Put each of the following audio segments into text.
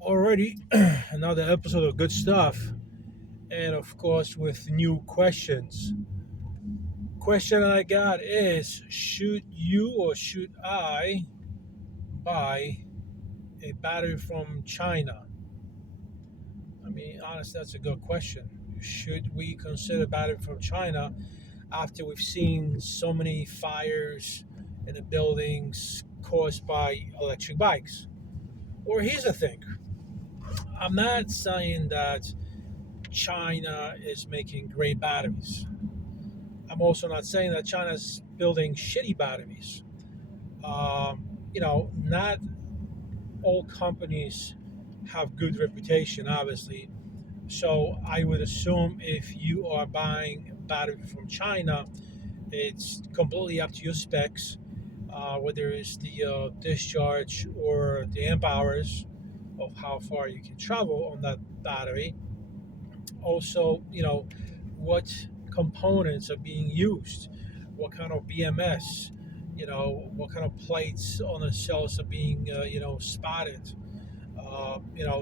Already, another episode of good stuff, and of course, with new questions. Question I got is: should you or should I buy a battery from China? I mean, honestly, that's a good question. Should we consider battery from China after we've seen so many fires in the buildings caused by electric bikes? Or here's the thing: I'm not saying that China is making great batteries. I'm also not saying that China's building shitty batteries. Not all companies have good reputation, obviously. So I would assume if you are buying battery from China, it's completely up to your specs, whether it's the discharge or the amp hours of how far you can travel on that battery. Also, what components are being used, what kind of BMS, what kind of plates on the cells are being spotted.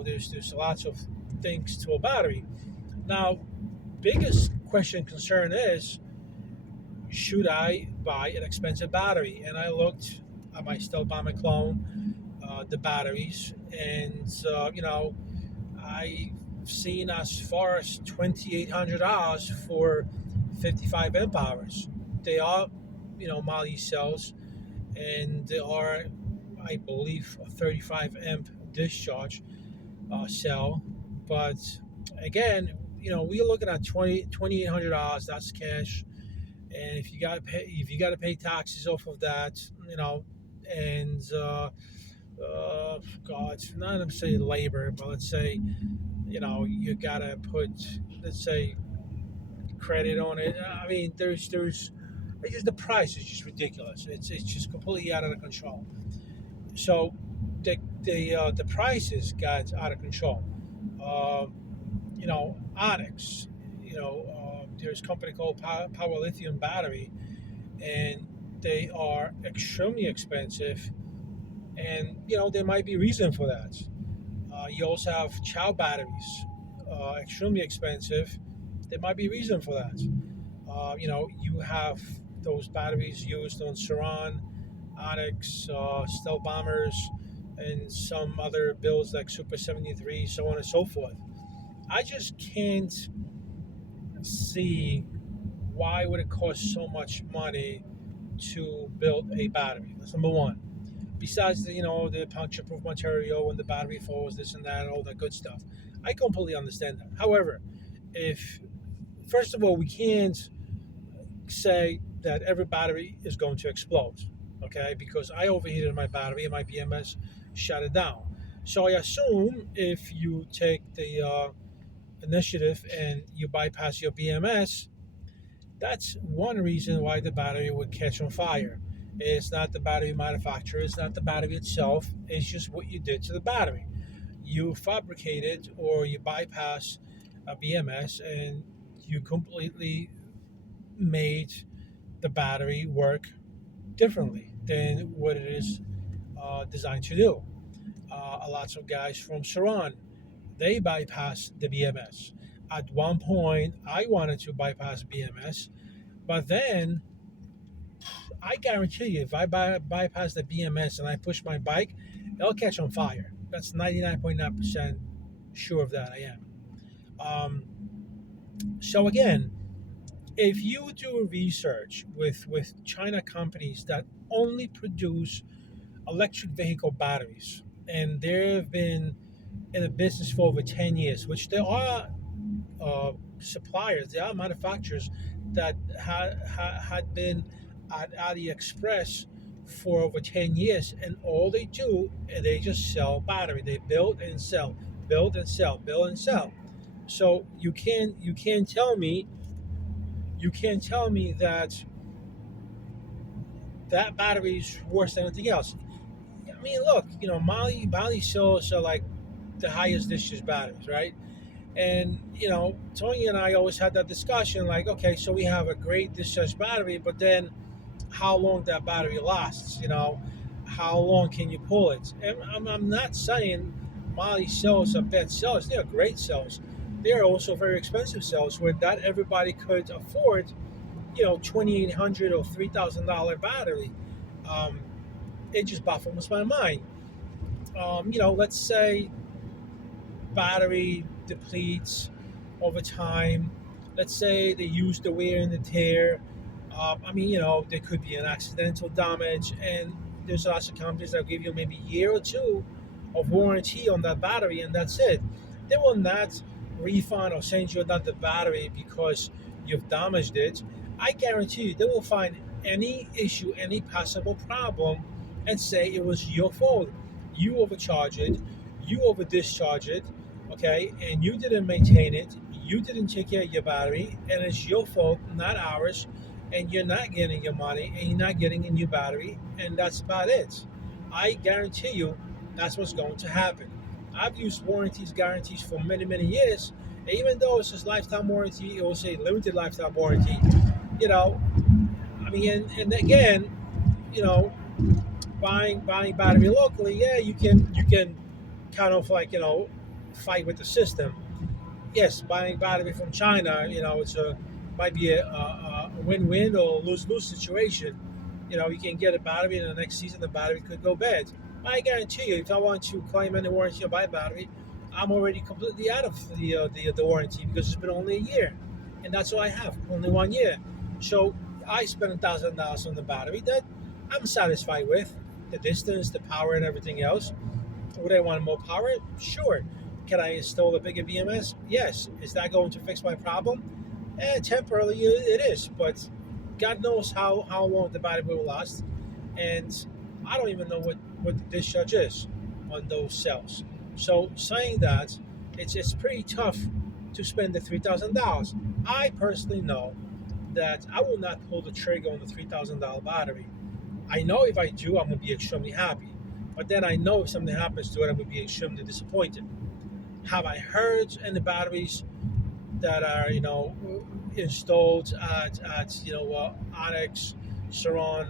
There's lots of things to a battery. Now, biggest question concern is, should I buy an expensive battery? And I looked at my Stelbama clone, the batteries, and I seen as far as $2,800 for 55 amp hours. They are, Mali cells, and they are, I believe, a 35 amp discharge cell. But again, we're looking at $2,800. That's cash, and if you got to pay taxes off of that, and God, not I'm saying labor, but let's say you gotta put, let's say, credit on it. I mean, there's it's just the price is just ridiculous. It's just completely out of control. So the prices got out of control. Uh, Onyx. There's a company called Power Lithium Battery, and they are extremely expensive. And there might be reason for that. You also have Chow batteries, extremely expensive. There might be reason for that. You have those batteries used on Saran, Onyx, Stealth Bombers, and some other builds like Super 73, so on and so forth. I just can't see why would it cost so much money to build a battery. That's number one. Besides the puncture proof material and the battery falls, this and that, all that good stuff. I completely understand that. However, if first of all, we can't say that every battery is going to explode, okay? Because I overheated my battery and my BMS shut it down. So I assume if you take the initiative and you bypass your BMS, that's one reason why the battery would catch on fire. It's not the battery manufacturer, it's not the battery itself, it's just what you did to the battery. You fabricated or you bypass a BMS and you completely made the battery work differently than what it is designed to do. Lots of guys from Saran, they bypass the BMS. At one point, I wanted to bypass BMS, but then I guarantee you, if I bypass the BMS and I push my bike, it'll catch on fire. That's 99.9% sure of that. I am. So again, if you do research with China companies that only produce electric vehicle batteries, and they've been in the business for over 10 years, which there are suppliers, there are manufacturers that had been at AliExpress for over 10 years, and all they do is they just sell battery. They build and sell, build and sell, build and sell. So you can't tell me that that battery is worse than anything else. I mean, look, Mali cells are like the highest discharge batteries, right? And Tony and I always had that discussion, like, okay, so we have a great discharge battery, but then how long that battery lasts? How long can you pull it? And I'm not saying Mali cells are bad cells. They are great cells. They are also very expensive cells where not everybody could afford, 2,800 or $3,000 battery. Um, it just baffles my mind. Let's say battery depletes over time. Let's say they use the wear and the tear. There could be an accidental damage, and there's lots of companies that give you maybe a year or two of warranty on that battery, and that's it. They will not refund or send you another battery because you've damaged it. I guarantee you, they will find any issue, any possible problem, and say it was your fault. You overcharge it, you over discharge it, okay, and you didn't maintain it, you didn't take care of your battery, and it's your fault, not ours, and you're not getting your money, and you're not getting a new battery, and that's about it. I guarantee you that's what's going to happen. I've used warranties, guarantees for many, many years, and even though it's a lifetime warranty, it will say limited lifetime warranty, you know, and again, you know, buying battery locally, yeah, you can kind of like fight with the system. Yes, buying battery from China, it's a might be a win-win or lose-lose situation. You can get a battery, and the next season the battery could go bad. I guarantee you, if I want to claim any warranty on my battery, I'm already completely out of the warranty because it's been only a year, and that's all I have, only 1 year. So I spent $1,000 on the battery that I'm satisfied with, the distance, the power, and everything else. Would I want more power? Sure. Can I install a bigger BMS? Yes. Is that going to fix my problem? Temporarily, it is, but God knows how long the battery will last. And I don't even know what the discharge is on those cells. So saying that, it's pretty tough to spend the $3,000. I personally know that I will not pull the trigger on the $3,000 battery. I know if I do, I'm going to be extremely happy. But then I know if something happens to it, I'm going to be extremely disappointed. Have I heard any batteries that are, installed at Onyx, Saron,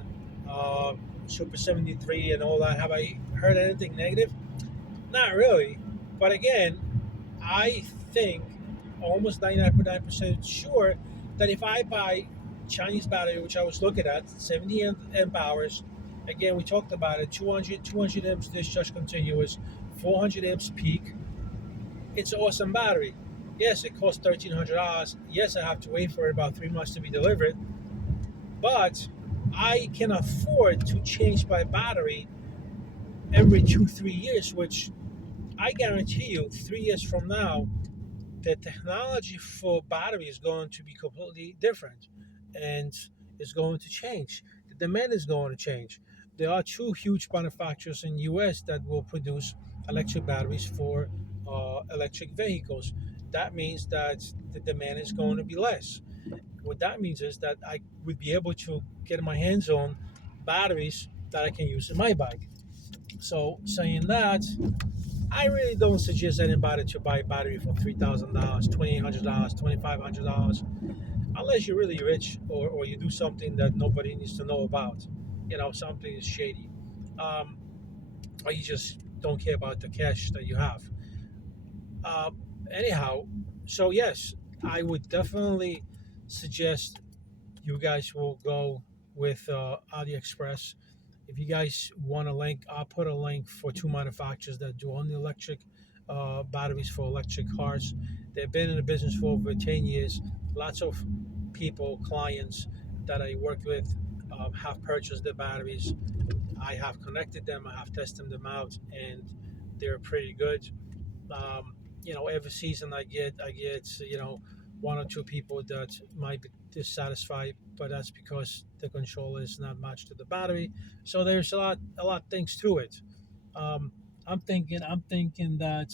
uh, Super 73, and all that? Have I heard anything negative? Not really. But again, I think almost 99.9% sure that if I buy Chinese battery, which I was looking at, 70 amp hours, again, we talked about it, 200 amps discharge continuous, 400 amps peak. It's an awesome battery. Yes, it costs $1,300. Yes, I have to wait for about 3 months to be delivered, but I can afford to change my battery every 2, 3 years, which I guarantee you, 3 years from now, the technology for battery is going to be completely different, and it's going to change. The demand is going to change. There are two huge manufacturers in the US that will produce electric batteries for electric vehicles. That means that the demand is going to be less. What that means is that I would be able to get my hands on batteries that I can use in my bike. So saying that, I really don't suggest anybody to buy a battery for $3,000, $2,800, $2,500, unless you're really rich, or you do something that nobody needs to know about. Something is shady, um, or you just don't care about the cash that you have. Uh, Anyhow, so yes, I would definitely suggest you guys will go with AliExpress. If you guys want a link, I'll put a link for two manufacturers that do only electric batteries for electric cars. They've been in the business for over 10 years. Lots of people, clients that I work with have purchased the batteries. I have connected them, I have tested them out, and they're pretty good. Every season I get one or two people that might be dissatisfied, but that's because the controller is not matched to the battery. So there's a lot of things to it. Um, I'm thinking that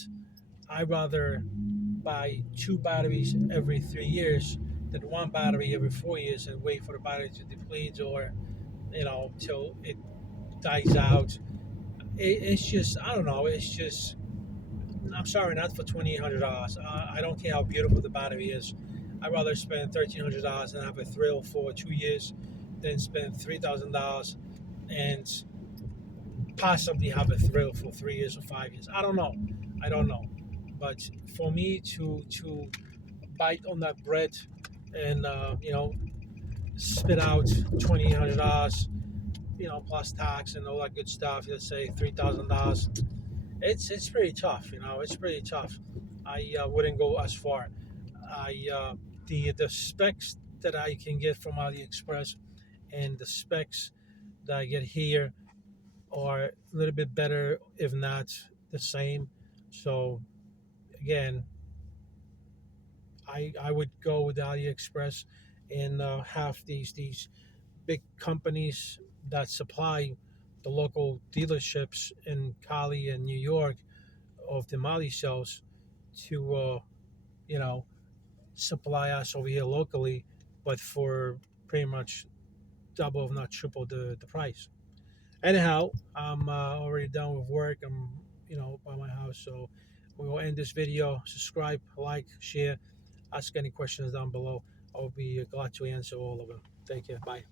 I rather buy two batteries every 3 years than one battery every 4 years and wait for the battery to deplete, or till it dies out. It's just, I don't know. It's just, I'm sorry, not for $2,800. I don't care how beautiful the battery is. I'd rather spend $1,300 and have a thrill for 2 years than spend $3,000 and possibly have a thrill for 3 years or 5 years. I don't know. But for me to bite on that bread and spit out $2,800, plus tax and all that good stuff. Let's say $3,000. It's pretty tough. It's pretty tough. I wouldn't go as far. I the specs that I can get from AliExpress and the specs that I get here are a little bit better, if not the same. So again, I would go with AliExpress and have these big companies that supply the local dealerships in Cali and New York of the Mali cells to you know supply us over here locally, but for pretty much double, if not triple, the price. Anyhow, I'm already done with work. I'm by my house, so we will end this video. Subscribe, like, share, ask any questions down below. I'll be glad to answer all of them. Take care. Bye.